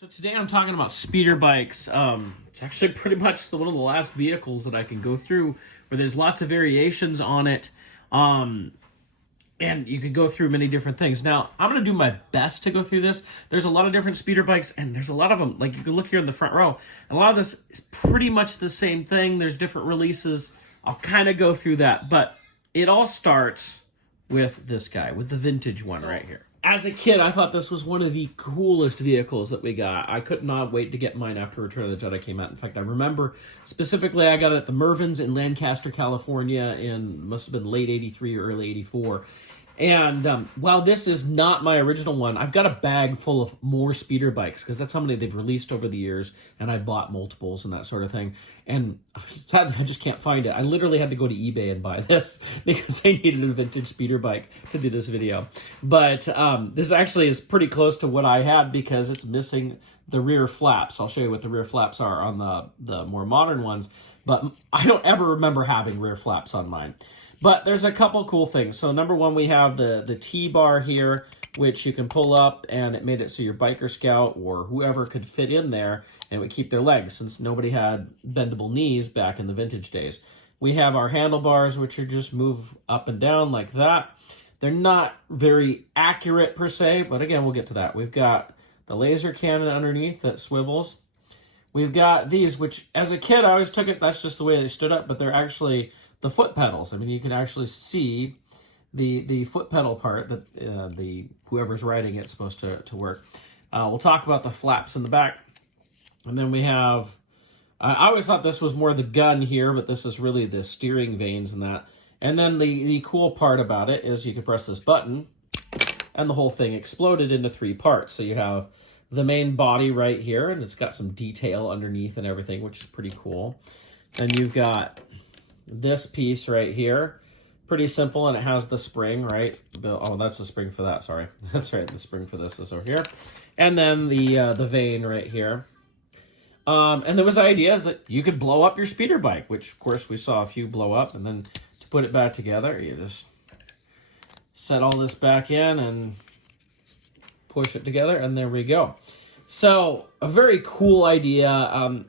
So today I'm talking about speeder bikes. It's actually pretty much one of the last vehicles that I can go through where there's lots of variations on it. And you can go through many different things. Now, I'm going to do my best to go through this. There's a lot of different speeder bikes, and there's a lot of them. Like, you can look here in the front row. A lot of this is pretty much the same thing. There's different releases. I'll kind of go through that. But it all starts with this guy, with the vintage one right here. As a kid, I thought this was one of the coolest vehicles that we got. I could not wait to get mine after Return of the Jedi came out. In fact, I remember specifically I got it at the Mervyn's in Lancaster, California in, must have been late 83 or early 84. And while this is not my original one, I've got a bag full of more speeder bikes because that's how many they've released over the years, and I bought multiples and that sort of thing. And sadly, I just can't find it. I literally had to go to eBay and buy this because I needed a vintage speeder bike to do this video. But this actually is pretty close to what I had because it's missing the rear flaps. I'll show you what the rear flaps are on the more modern ones, but I don't ever remember having rear flaps on mine. But there's a couple cool things. So number one, we have the T-bar here, which you can pull up, and it made it so your biker scout or whoever could fit in there, and it would keep their legs since nobody had bendable knees back in the vintage days. We have our handlebars, which are just move up and down like that. They're not very accurate per se, but again, we'll get to that. We've got the laser cannon underneath that swivels. We've got these, which as a kid, I always took it, that's just the way they stood up, but they're actually the foot pedals. I mean, you can actually see the foot pedal part that whoever's riding it's supposed to work. We'll talk about the flaps in the back. And then we have, I always thought this was more the gun here, but this is really the steering vanes and that. And then the cool part about it is you can press this button and the whole thing exploded into 3 parts. So you have the main body right here, and it's got some detail underneath and everything, which is pretty cool. And you've got this piece right here, pretty simple, and it has the spring, right? Oh, that's the spring for that, sorry. That's right, the spring for this is over here. And then the vane right here. And there was ideas that you could blow up your speeder bike, which, of course, we saw a few blow up, and then to put it back together, you just set all this back in and push it together, and there we go. So, a very cool idea.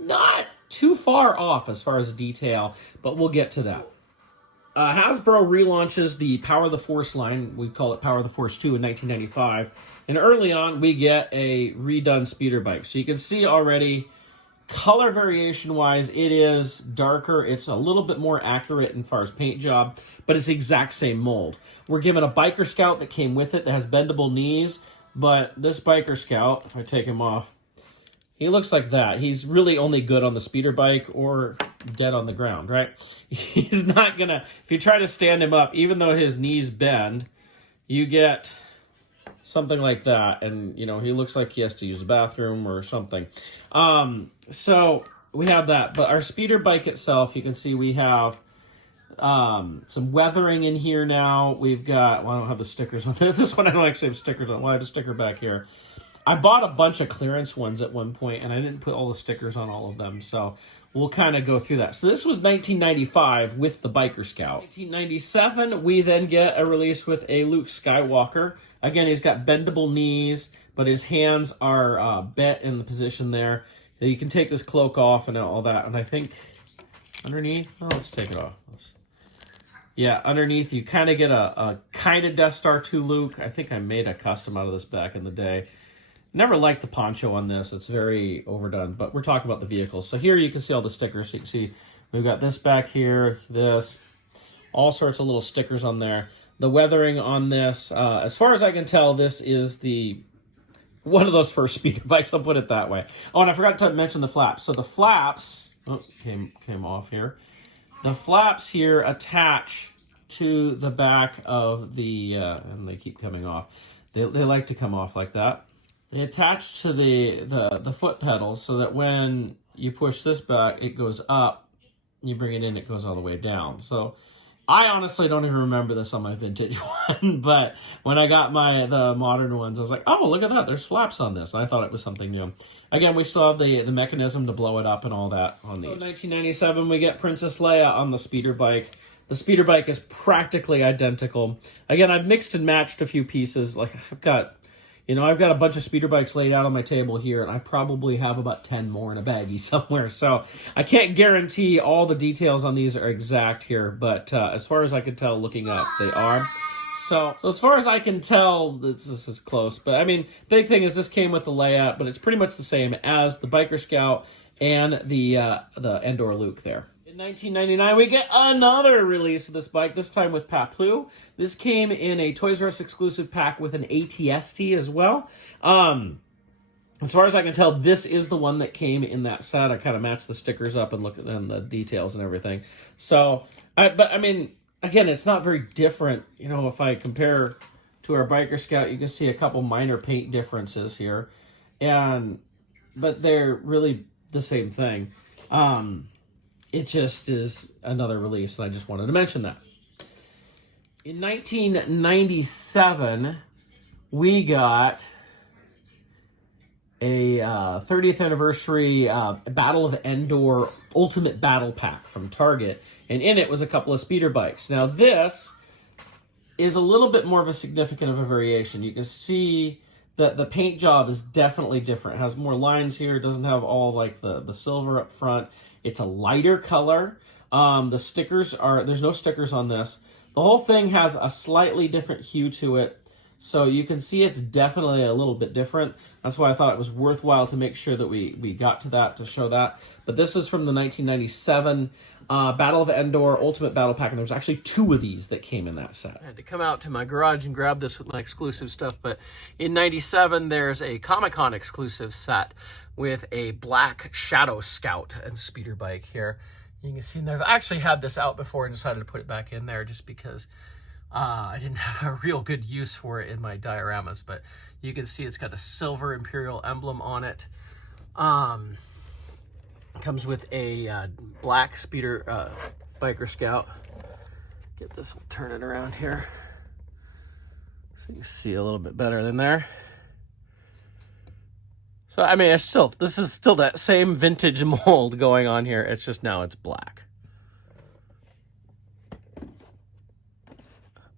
Not too far off as far as detail, but we'll get to that. Hasbro relaunches the Power of the Force line. We call it Power of the Force 2 in 1995. And early on, we get a redone speeder bike. So you can see already, color variation-wise, it is darker. It's a little bit more accurate as far as paint job, but it's the exact same mold. We're given a biker scout that came with it that has bendable knees, but this biker scout, if I take him off, he looks like that. He's really only good on the speeder bike or dead on the ground, right? He's not gonna, if you try to stand him up, even though his knees bend, you get something like that. And, you know, he looks like he has to use the bathroom or something. So we have that. But our speeder bike itself, you can see we have some weathering in here now. We've got, well, I don't have the stickers on this one. I don't actually have stickers on. Well, I have a sticker back here. I bought a bunch of clearance ones at one point, and I didn't put all the stickers on all of them, so we'll kind of go through that. So this was 1995 with the Biker Scout. 1997, we then get a release with a Luke Skywalker. Again, he's got bendable knees, but his hands are bent in the position there. So you can take this cloak off and all that, and I think underneath, oh, let's take it off. Yeah, underneath you kind of get a kind of Death Star 2 Luke. I think I made a custom out of this back in the day. Never liked the poncho on this. It's very overdone, but we're talking about the vehicles. So here you can see all the stickers. So you can see we've got this back here, this, all sorts of little stickers on there. The weathering on this, as far as I can tell, this is one of those first speeder bikes, I'll put it that way. Oh, and I forgot to mention the flaps. So the flaps, oh, came off here. The flaps here attach to the back of the, and they keep coming off. They like to come off like that. They attach to the foot pedals so that when you push this back, it goes up. You bring it in, it goes all the way down. So I honestly don't even remember this on my vintage one, but when I got the modern ones, I was like, oh, look at that. There's flaps on this. And I thought it was something new. Again, we still have the mechanism to blow it up and all that on these. So in 1997, we get Princess Leia on the speeder bike. The speeder bike is practically identical. Again, I've mixed and matched a few pieces. Like I've got You know, I've got a bunch of speeder bikes laid out on my table here, and I probably have about 10 more in a baggie somewhere. So I can't guarantee all the details on these are exact here, but as far as I can tell looking up, they are. So as far as I can tell, this is close. But I mean, big thing is this came with the layout, but it's pretty much the same as the Biker Scout and the Endor Luke there. In 1999, we get another release of this bike, this time with Paplu. This came in a Toys R Us exclusive pack with an ATST as well. As far as I can tell, this is the one that came in that set. I kind of matched the stickers up and look at the details and everything. So, but I mean, again, it's not very different. You know, if I compare to our Biker Scout, you can see a couple minor paint differences here, but they're really the same thing. It just is another release, and I just wanted to mention that. In 1997, we got a 30th anniversary Battle of Endor Ultimate Battle Pack from Target, and in it was a couple of speeder bikes. Now this is a little bit more of a significant of a variation. You can see that the paint job is definitely different. It has more lines here. It doesn't have all like the silver up front. It's a lighter color. The stickers there's no stickers on this. The whole thing has a slightly different hue to it. So you can see it's definitely a little bit different. That's why I thought it was worthwhile to make sure that we got to that, to show that. But this is from the 1997 Battle of Endor Ultimate Battle Pack, and there was actually 2 of these that came in that set. I had to come out to my garage and grab this with my exclusive stuff, but in 97 there's a Comic-Con exclusive set with a black Shadow Scout and speeder bike here. You can see I've actually had this out before and decided to put it back in there just because I didn't have a real good use for it in my dioramas, but you can see it's got a silver Imperial emblem on it. Comes with a black speeder Biker Scout. Get this, we'll turn it around here so you can see a little bit better than there. So I mean, this is still that same vintage mold going on here. It's just now it's black.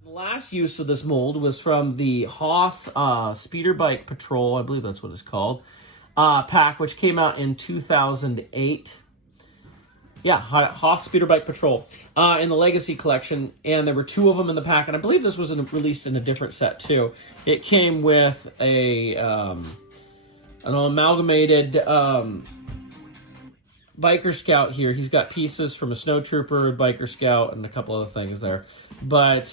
Last use of this mold was from the Hoth Speederbike Patrol, I believe that's what it's called, pack, which came out in 2008. Yeah, Hoth Speederbike Patrol in the Legacy Collection, and there were 2 of them in the pack, and I believe this was released in a different set too. It came with an amalgamated Biker Scout here. He's got pieces from a Snowtrooper, Biker Scout, and a couple other things there. But,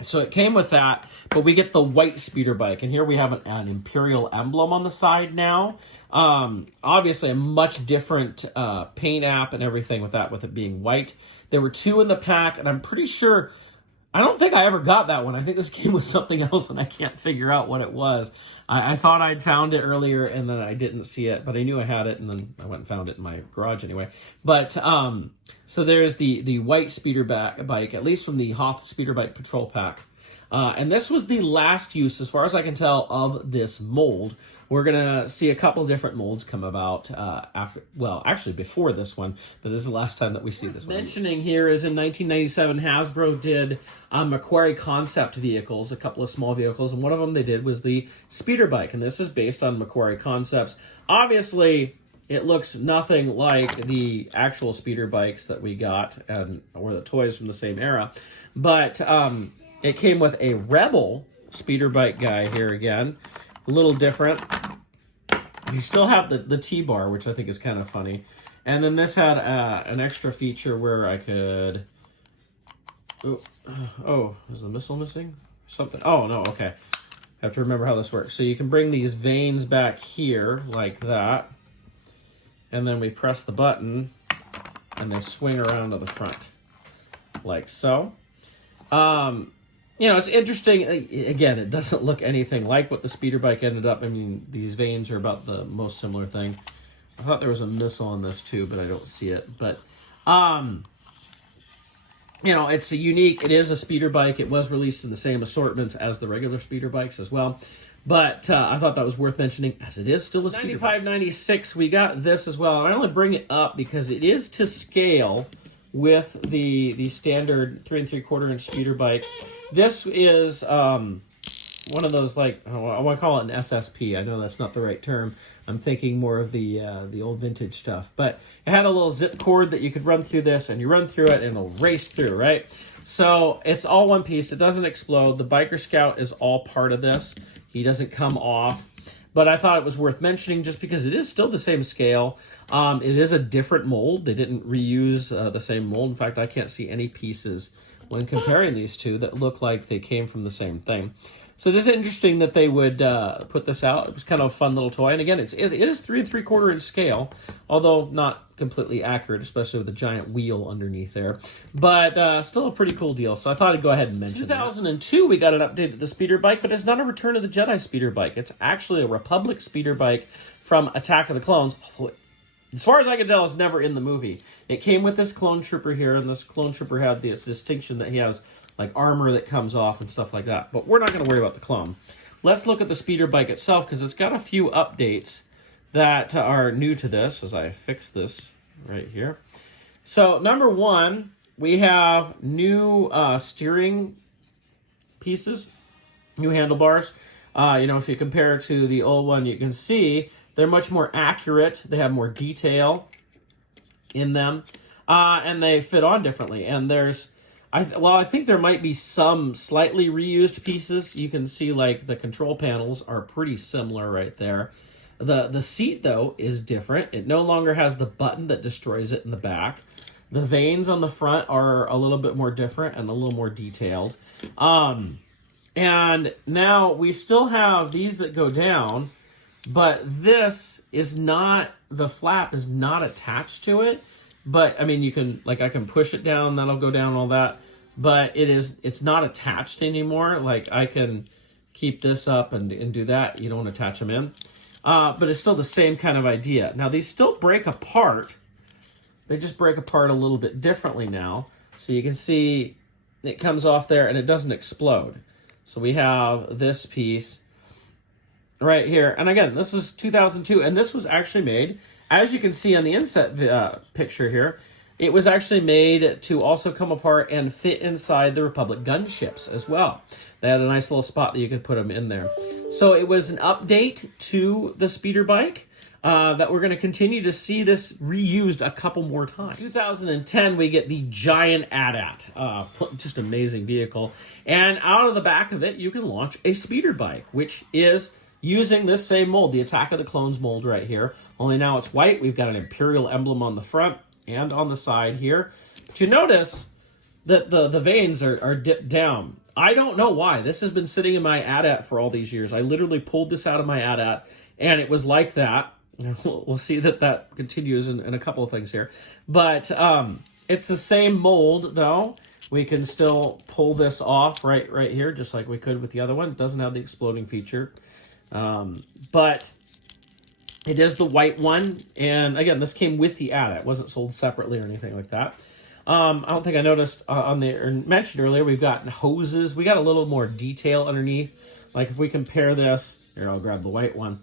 so it came with that, but we get the white speeder bike, and here we have an Imperial emblem on the side now. Obviously a much different paint app and everything with that, with it being white. There were 2 in the pack, and I'm pretty sure, I don't think I ever got that one. I think this came with something else, and I can't figure out what it was. I thought I'd found it earlier, and then I didn't see it, but I knew I had it, and then I went and found it in my garage anyway. But, so there's the white speeder bike, at least from the Hoth Speederbike Patrol pack. And this was the last use, as far as I can tell, of this mold. We're going to see a couple different molds come about actually before this one, but this is the last time that we see this one. Mentioning here is in 1997, Hasbro did Macquarie concept vehicles, a couple of small vehicles, and one of them they did was the speeder bike, and this is based on Macquarie concepts. Obviously, it looks nothing like the actual speeder bikes that we got, or the toys from the same era, but it came with a Rebel speeder bike guy here again. A little different. You still have the T-bar, which I think is kind of funny. And then this had an extra feature where I could... Oh, is the missile missing? Something. Oh, no, okay. I have to remember how this works. So you can bring these vanes back here like that. And then we press the button and they swing around to the front. Like so. You know, it's interesting. Again, it doesn't look anything like what the speeder bike ended up. I mean, these vanes are about the most similar thing. I thought there was a missile on this too, but I don't see it. But, you know, it's it is a speeder bike. It was released in the same assortment as the regular speeder bikes as well. But I thought that was worth mentioning, as it is still a speeder bike. 95-96, we got this as well. And I only bring it up because it is to scale with the standard 3 3/4 inch speeder bike. This is one of those, like, I want to call it an SSP. I know that's not the right term. I'm thinking more of the old vintage stuff. But it had a little zip cord that you could run through this, and you run through it, and it'll race through, right? So it's all one piece. It doesn't explode. The Biker Scout is all part of this. He doesn't come off. But I thought it was worth mentioning just because it is still the same scale. It is a different mold. They didn't reuse the same mold. In fact, I can't see any pieces when comparing these two that look like they came from the same thing. So it is interesting that they would put this out. It was kind of a fun little toy. And again, it is 3 3/4 inch scale, although not completely accurate, especially with the giant wheel underneath there. But still a pretty cool deal. So I thought I'd go ahead and mention 2002, we got an update to the Speederbike, but it's not a Return of the Jedi Speederbike. It's actually a Republic Speederbike from Attack of the Clones. As far as I can tell, it's never in the movie. It came with this clone trooper here, and this clone trooper had this distinction that he has like armor that comes off and stuff like that. But we're not going to worry about the clone. Let's look at the Speederbike itself, because it's got a few updates that are new to this, as I fix this right here. So, number one, we have new steering pieces, new handlebars. If you compare to the old one, you can see they're much more accurate. They have more detail in them, and they fit on differently. And I think there might be some slightly reused pieces. You can see like the control panels are pretty similar right there. The seat, though, is different. It no longer has the button that destroys it in the back. The vanes on the front are a little bit more different and a little more detailed. And now we still have these that go down, but this is not, the flap is not attached to it. But I mean, you can, like, I can push it down, that'll go down, all that. But it's not attached anymore. Like, I can keep this up and do that. You don't want to attach them in. But it's still the same kind of idea. Now, these still break apart. They just break apart a little bit differently now. So you can see it comes off there and it doesn't explode. So we have this piece right here. And again, this is 2002, and this was actually made, as you can see on the inset picture here, it was actually made to also come apart and fit inside the Republic gunships as well. They had a nice little spot that you could put them in there. So it was an update to the Speederbike that we're going to continue to see this reused a couple more times. 2010, we get the giant AT-AT, just amazing vehicle. And out of the back of it, you can launch a Speederbike, which is using this same mold, the Attack of the Clones mold right here. Only now it's white. We've got an Imperial emblem on the front and on the side here. But you notice that the vanes are dipped down. I don't know why. This has been sitting in my AT-AT for all these years. I literally pulled this out of my AT-AT, and it was like that. We'll see that continues in a couple of things here. But it's the same mold, though. We can still pull this off right here, just like we could with the other one. It doesn't have the exploding feature. But it is the white one. And again, this came with the AT-AT. It wasn't sold separately or anything like that. I don't think I noticed or mentioned earlier, we've got hoses. We got a little more detail underneath. Like if we compare this, here, I'll grab the white one.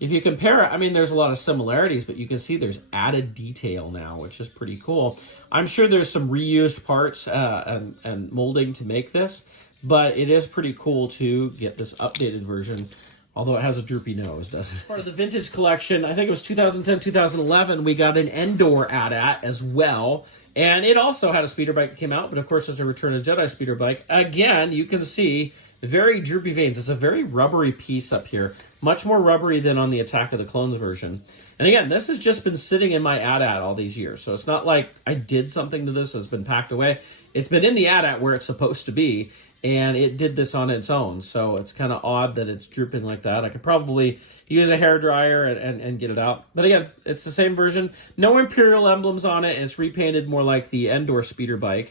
If you compare it, I mean, there's a lot of similarities, but you can see there's added detail now, which is pretty cool. I'm sure there's some reused parts and molding to make this, but it is pretty cool to get this updated version, although it has a droopy nose, doesn't it? Part of the vintage collection, I think it was 2010, 2011, we got an Endor AT-AT as well, and it also had a Speederbike that came out, but of course it's a Return of the Jedi Speederbike. Again, you can see very droopy vanes. It's a very rubbery piece up here, much more rubbery than on the Attack of the Clones version. And again, this has just been sitting in my AT-AT all these years, so it's not like I did something to this, so it's been packed away. It's been in the AT-AT where it's supposed to be, and it did this on its own, so it's kind of odd that it's drooping like that. I could probably use a hairdryer and get it out. But again, it's the same version. No Imperial emblems on it, and it's repainted more like the Endor Speederbike.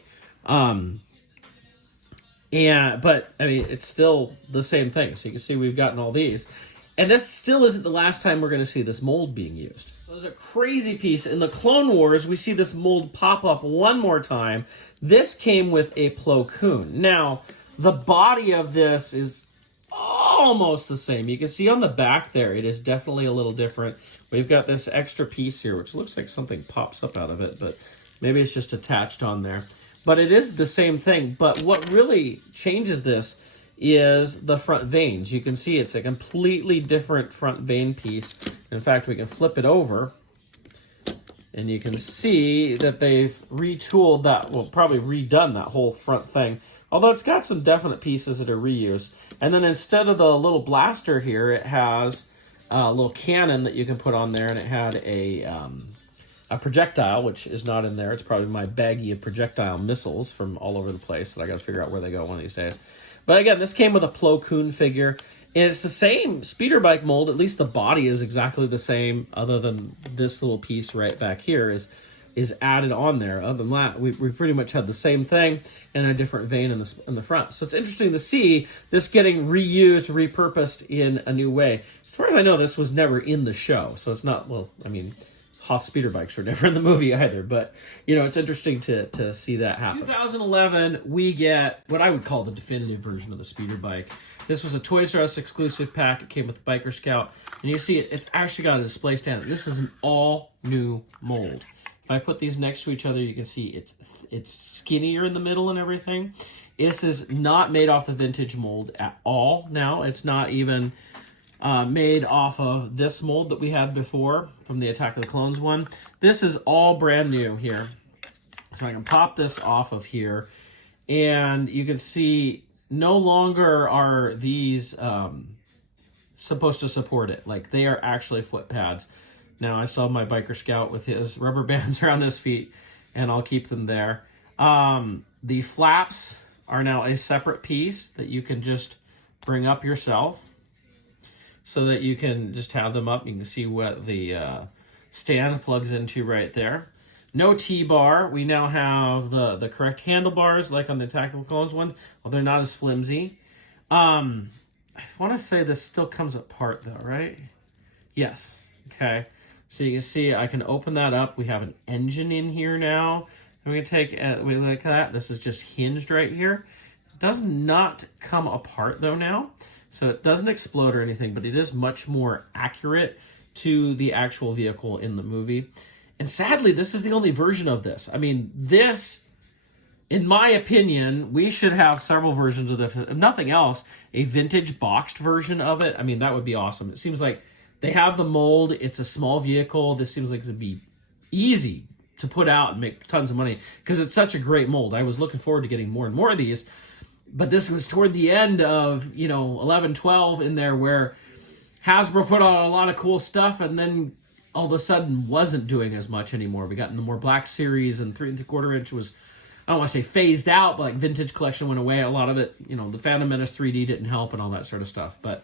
But, I mean, it's still the same thing. So you can see we've gotten all these. And this still isn't the last time we're going to see this mold being used. There's a crazy piece. In the Clone Wars, we see this mold pop up one more time. This came with a Plo Koon. Now, the body of this is almost the same. You can see on the back there, it is definitely a little different. We've got this extra piece here, which looks like something pops up out of it, but maybe it's just attached on there. But it is the same thing. But what really changes this is the front vanes. You can see it's a completely different front vane piece. In fact, we can flip it over, and you can see that they've retooled that, well, probably redone that whole front thing. Although it's got some definite pieces that are reused. And then instead of the little blaster here, it has a little cannon that you can put on there, and it had a projectile, which is not in there. It's probably my baggie of projectile missiles from all over the place that I got to figure out where they go one of these days. But again, this came with a Plo Koon figure. And it's the same Speederbike mold. At least the body is exactly the same, other than this little piece right back here is added on there. Other than that, we pretty much had the same thing and a different vane in the front. So it's interesting to see this getting reused, repurposed in a new way. As far as I know, this was never in the show. So it's not, well, I mean, Hoth Speederbikes were never in the movie either. But, you know, it's interesting to see that happen. 2011, we get what I would call the definitive version of the Speederbike. This was a Toys R Us exclusive pack. It came with Biker Scout. And you see it's actually got a display stand. This is an all-new mold. If I put these next to each other, you can see it's skinnier in the middle and everything. This is not made off the vintage mold at all now. It's not even made off of this mold that we had before from the Attack of the Clones one. This is all brand new here. So I can pop this off of here, and you can see no longer are these supposed to support it. Like, they are actually foot pads. Now, I saw my Biker Scout with his rubber bands around his feet, and I'll keep them there. The flaps are now a separate piece that you can just bring up yourself so that you can just have them up. You can see what the stand plugs into right there. No T-bar. We now have the correct handlebars, like on the Attack of the Clones one. Well, they're not as flimsy. I want to say this still comes apart, though, right? Yes. Okay. So you can see I can open that up. We have an engine in here now. And we can take we look at that. This is just hinged right here. It does not come apart, though, now. So it doesn't explode or anything, but it is much more accurate to the actual vehicle in the movie. And sadly, this is the only version of this. I mean, this, in my opinion, we should have several versions of this. If nothing else, a vintage boxed version of it. I mean, that would be awesome. It seems like they have the mold. It's a small vehicle. This seems like it would be easy to put out and make tons of money because it's such a great mold. I was looking forward to getting more and more of these. But this was toward the end of, 11, 12 in there where Hasbro put out a lot of cool stuff and then all of a sudden wasn't doing as much anymore. We got in the more black series, and 3 3/4 inch was, I don't want to say phased out, but like vintage collection went away. A lot of it, the Phantom Menace 3D didn't help and all that sort of stuff. But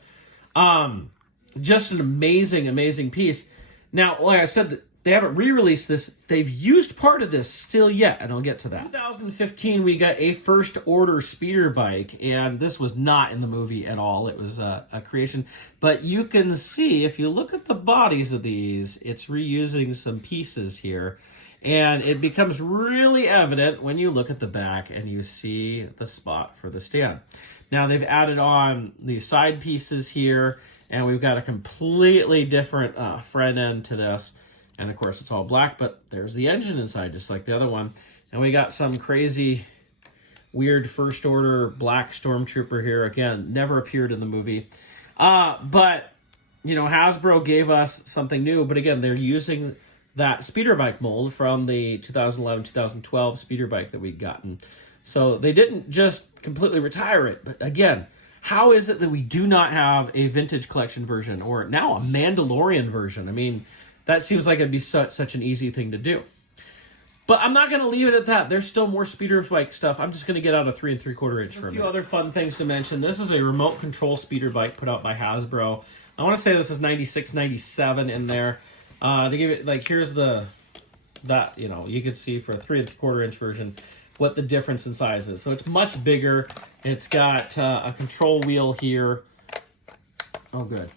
just an amazing, amazing piece. Now, like I said, they haven't re-released this. They've used part of this still yet, and I'll get to that. 2015, we got a first order Speederbike, and this was not in the movie at all. It was a creation. But you can see, if you look at the bodies of these, it's reusing some pieces here. And it becomes really evident when you look at the back and you see the spot for the stand. Now, they've added on these side pieces here, and we've got a completely different front end to this. And, of course, it's all black, but there's the engine inside, just like the other one. And we got some crazy, weird first order black stormtrooper here. Again, never appeared in the movie. But, Hasbro gave us something new. But, again, they're using that Speederbike mold from the 2011-2012 Speederbike that we'd gotten. So they didn't just completely retire it. But, again, how is it that we do not have a vintage collection version or now a Mandalorian version? I mean, that seems like it'd be such an easy thing to do. But I'm not going to leave it at that. There's still more Speederbike stuff. I'm just going to get out a 3 3/4 inch for a few other fun things to mention. This is a remote control Speederbike put out by Hasbro. I want to say this is 96, 97 in there. To give it, here's you can see for a 3 3/4 inch version what the difference in size is. So it's much bigger. It's got a control wheel here. Oh, good.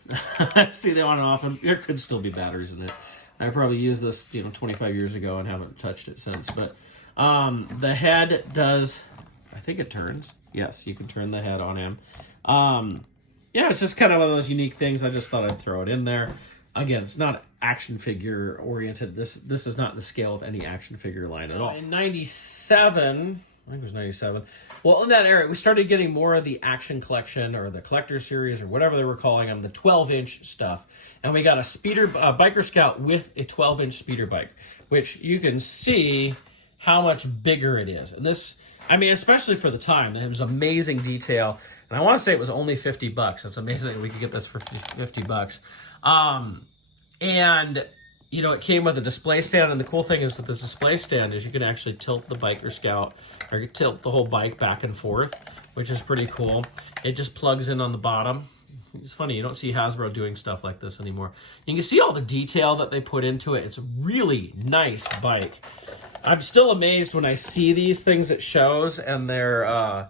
See the on and off. And there could still be batteries in it. I probably used this, 25 years ago and haven't touched it since. But the head does, I think it turns. Yes, you can turn the head on him. Yeah, it's just kind of one of those unique things. I just thought I'd throw it in there. Again, it's not action figure oriented. This is not the scale of any action figure line at all. In 97, I think it was 97. Well, in that era, we started getting more of the Action Collection or the Collector Series or whatever they were calling them, the 12-inch stuff. And we got a Biker Scout with a 12-inch speeder bike, which you can see how much bigger it is. And this, I mean, especially for the time, it was amazing detail. And I want to say it was only $50. It's amazing we could get this for $50. And you know, it came with a display stand, and the cool thing is that this display stand is you can actually tilt the Biker Scout or tilt the whole bike back and forth, which is pretty cool. It just plugs in on the bottom. It's funny, you don't see Hasbro doing stuff like this anymore. You can see all the detail that they put into it. It's a really nice bike. I'm still amazed when I see these things at shows and they're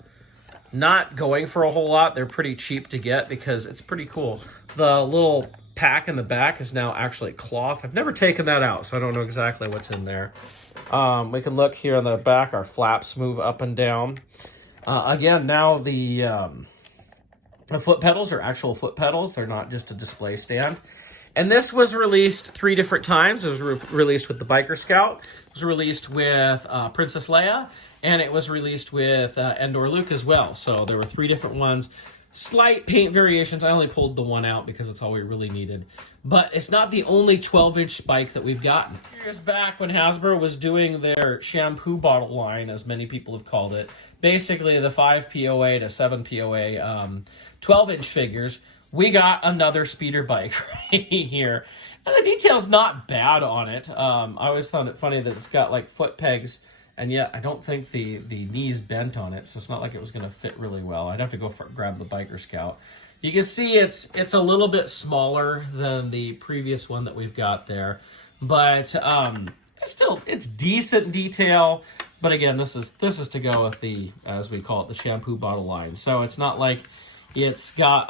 not going for a whole lot. They're pretty cheap to get because it's pretty cool. The little pack in the back is now actually cloth. I've never taken that out, so I don't know exactly what's in there. We can look here on the back. Our flaps move up and down. Again, now the foot pedals are actual foot pedals. They're not just a display stand. And this was released 3 different times. It was released with the Biker Scout. It was released with Princess Leia. And it was released with Endor Luke as well. So there were 3 different ones. Slight paint variations. I only pulled the one out because it's all we really needed. But it's not the only 12-inch bike that we've gotten. Years back when Hasbro was doing their shampoo bottle line, as many people have called it, basically the 5 POA to 7 POA 12-inch figures, we got another speeder bike right here. And the detail's not bad on it. I always found it funny that it's got like foot pegs, and yet I don't think the knee's bent on it, so it's not like it was going to fit really well. I'd have to go grab the Biker Scout. You can see it's a little bit smaller than the previous one that we've got there, but it's decent detail. But again, this is to go with the, as we call it, the shampoo bottle line. So it's not like it's got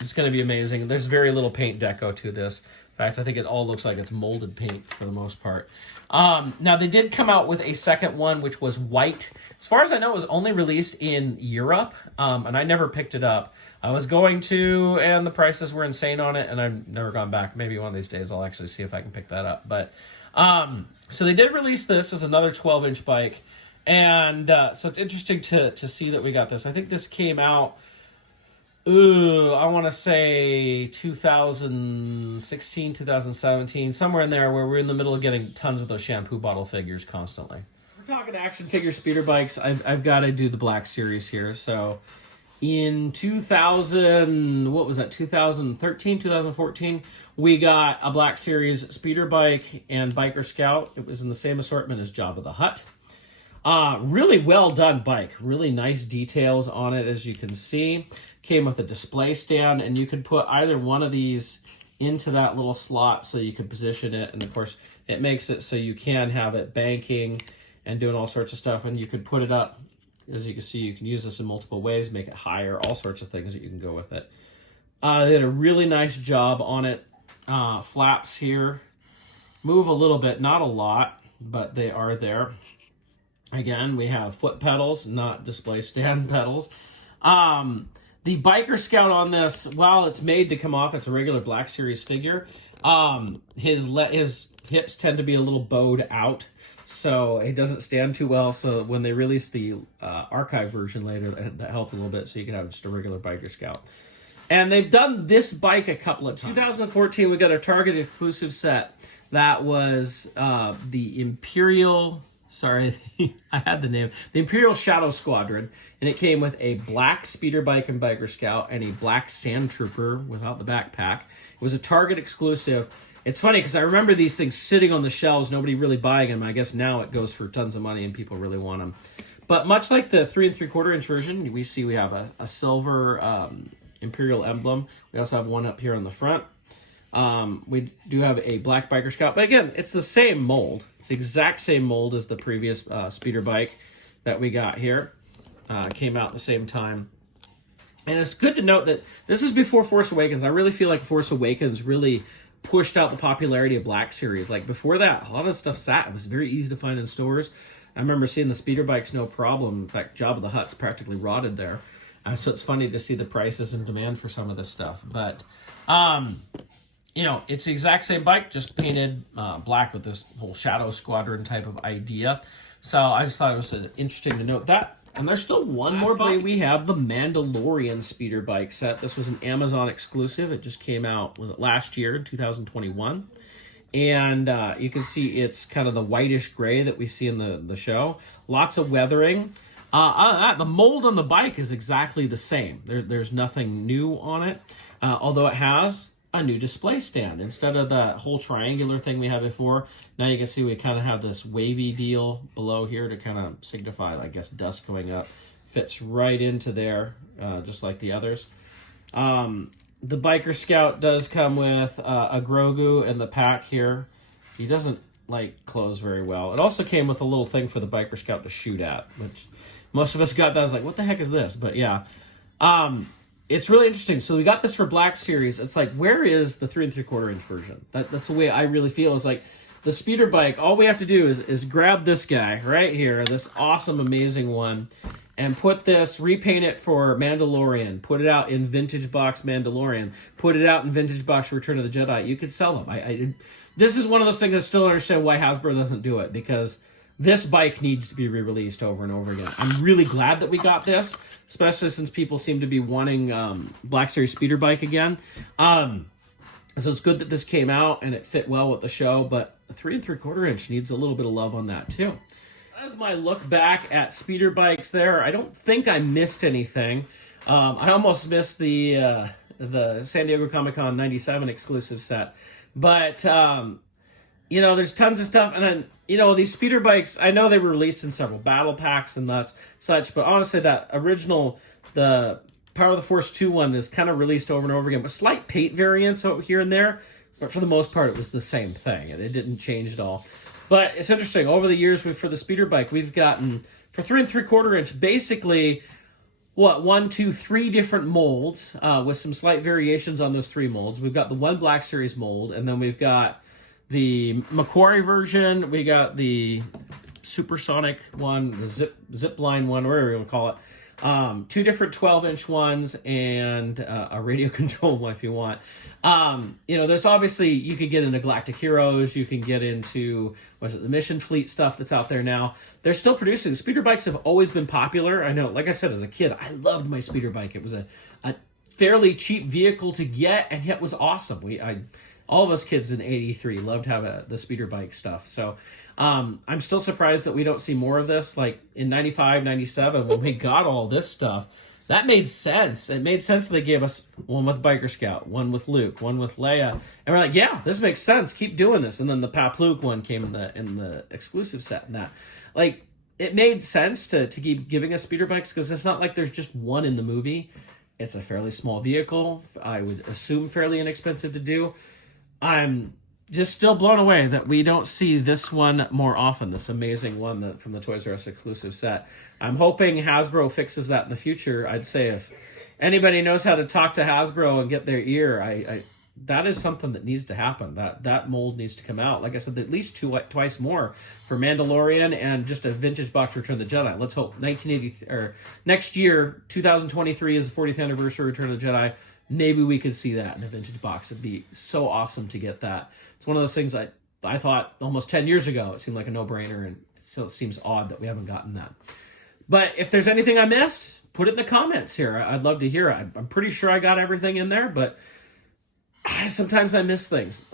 it's going to be amazing. There's very little paint deco to this. In fact, I think it all looks like it's molded paint for the most part. Now, they did come out with a second one, which was white. As far as I know, it was only released in Europe, and I never picked it up. I was going to, and the prices were insane on it, and I've never gone back. Maybe one of these days I'll actually see if I can pick that up. But so they did release this as another 12-inch bike, and so it's interesting to see that we got this. I think this came out, I want to say 2016, 2017, somewhere in there where we're in the middle of getting tons of those shampoo bottle figures constantly. We're talking action figure speeder bikes. I've got to do the Black Series here. So in 2013, 2014, we got a Black Series speeder bike and Biker Scout. It was in the same assortment as Jabba the Hutt. Really well done bike. Really nice details on it, as you can see. Came with a display stand, and you could put either one of these into that little slot so you could position it. And of course, it makes it so you can have it banking and doing all sorts of stuff. And you could put it up, as you can see, you can use this in multiple ways, make it higher, all sorts of things that you can go with it. They did a really nice job on it. Flaps here move a little bit, not a lot, but they are there. Again, we have foot pedals, not display stand pedals. The Biker Scout on this, while it's made to come off, it's a regular Black Series figure. His hips tend to be a little bowed out, so it doesn't stand too well. So when they release the archive version later, that helped a little bit, so you can have just a regular Biker Scout. And they've done this bike a couple of times. 2014, we got a Target exclusive set that was the Imperial... Sorry, I had the name. The Imperial Shadow Squadron, and it came with a black speeder bike and Biker Scout and a black Sand Trooper without the backpack. It was a Target exclusive. It's funny because I remember these things sitting on the shelves, nobody really buying them. I guess now it goes for tons of money and people really want them. But much like the 3 3/4 inch version, we see we have a silver Imperial emblem. We also have one up here on the front. We do have a black Biker Scout, but again, it's the same mold. It's the exact same mold as the previous speeder bike that we got here. Came out at the same time. And it's good to note that this is before Force Awakens. I really feel like Force Awakens really pushed out the popularity of Black Series. Like before that, a lot of stuff sat. It was very easy to find in stores. I remember seeing the speeder bikes no problem. In fact, Jabba the Hutt's practically rotted there. So it's funny to see the prices and demand for some of this stuff. But, you know, it's the exact same bike, just painted black with this whole Shadow Squadron type of idea. So I just thought it was interesting to note that. And there's still one more bike. We have the Mandalorian speeder bike set. This was an Amazon exclusive. It just came out, was it last year in 2021? And you can see it's kind of the whitish gray that we see in the show. Lots of weathering. The mold on the bike is exactly the same. There's nothing new on it, although it has a new display stand. Instead of the whole triangular thing we had before, now you can see we kind of have this wavy deal below here to kind of signify, I guess, dust going up. Fits right into there, just like the others. The Biker Scout does come with a Grogu in the pack here. He doesn't like close very well. It also came with a little thing for the Biker Scout to shoot at, which most of us got that. I was like, what the heck is this? But yeah. It's really interesting. So we got this for Black Series. It's like, where is the 3 3/4 inch version? That's the way I really feel. Is like the speeder bike. All we have to do is grab this guy right here, this awesome, amazing one, and put this, repaint it for Mandalorian. Put it out in Vintage Box Mandalorian. Put it out in Vintage Box Return of the Jedi. You could sell them. This is one of those things I still don't understand why Hasbro doesn't do it, because this bike needs to be re-released over and over again. I'm really glad that we got this, especially since people seem to be wanting Black Series speeder bike again. So it's good that this came out and it fit well with the show, but a 3 3/4 inch needs a little bit of love on that too. As my look back at speeder bikes there, I don't think I missed anything. I almost missed the San Diego Comic-Con 97 exclusive set. But, you know, there's tons of stuff. And then, you know, these speeder bikes, I know they were released in several battle packs and such, but honestly, that original, the Power of the Force 2 one is kind of released over and over again, but slight paint variants here and there. But for the most part, it was the same thing. It didn't change at all. But it's interesting. Over the years, for the speeder bike, we've gotten, for 3 3/4 inch, basically, what, 1, 2, 3 different molds with some slight variations on those 3 molds. We've got the one Black Series mold, and then we've got the Macquarie version. We got the Supersonic one, the zip line one, whatever you want to call it. 2 different 12-inch ones and a radio control one if you want. You know, there's obviously, you could get into Galactic Heroes, you can get into, the Mission Fleet stuff that's out there now. They're still producing. Speeder bikes have always been popular. I know, like I said, as a kid, I loved my speeder bike. It was a fairly cheap vehicle to get, and yet was awesome. All of us kids in 83 loved having the speeder bike stuff. So I'm still surprised that we don't see more of this. Like in 95, 97, when we got all this stuff, that made sense. It made sense that they gave us one with Biker Scout, one with Luke, one with Leia. And we're like, yeah, this makes sense. Keep doing this. And then the Pap Luke one came in the exclusive set and that. Like, it made sense to keep giving us speeder bikes, because it's not like there's just one in the movie. It's a fairly small vehicle. I would assume fairly inexpensive to do. I'm just still blown away that we don't see this one more often, this amazing one from the Toys R Us exclusive set. I'm hoping Hasbro fixes that in the future. I'd say if anybody knows how to talk to Hasbro and get their ear, that is something that needs to happen. That mold needs to come out. Like I said, at least twice more for Mandalorian and just a Vintage Box Return of the Jedi. Let's hope 1980 or next year, 2023 is the 40th anniversary of Return of the Jedi. Maybe we could see that in a vintage box. It'd be so awesome to get that. It's one of those things I thought almost 10 years ago. It seemed like a no-brainer, and so it seems odd that we haven't gotten that. But if there's anything I missed, put it in the comments here. I'd love to hear it. I'm pretty sure I got everything in there, but sometimes I miss things.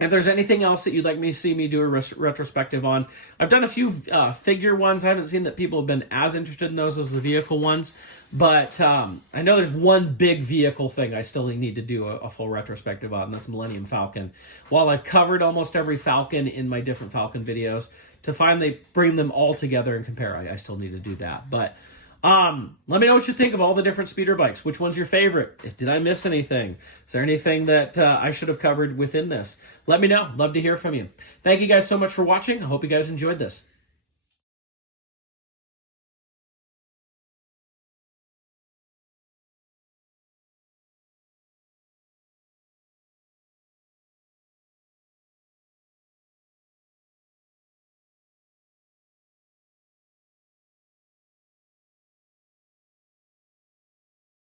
If there's anything else that you'd like me to see me do a retrospective on, I've done a few figure ones. I haven't seen that people have been as interested in those as the vehicle ones. But I know there's one big vehicle thing I still need to do a full retrospective on. That's Millennium Falcon. While I've covered almost every Falcon in my different Falcon videos, to finally bring them all together and compare, I still need to do that. But let me know what you think of all the different speeder bikes. Which one's your favorite? Did I miss anything? Is there anything that I should have covered within this? Let me know. Love to hear from you. Thank you guys so much for watching. I hope you guys enjoyed this.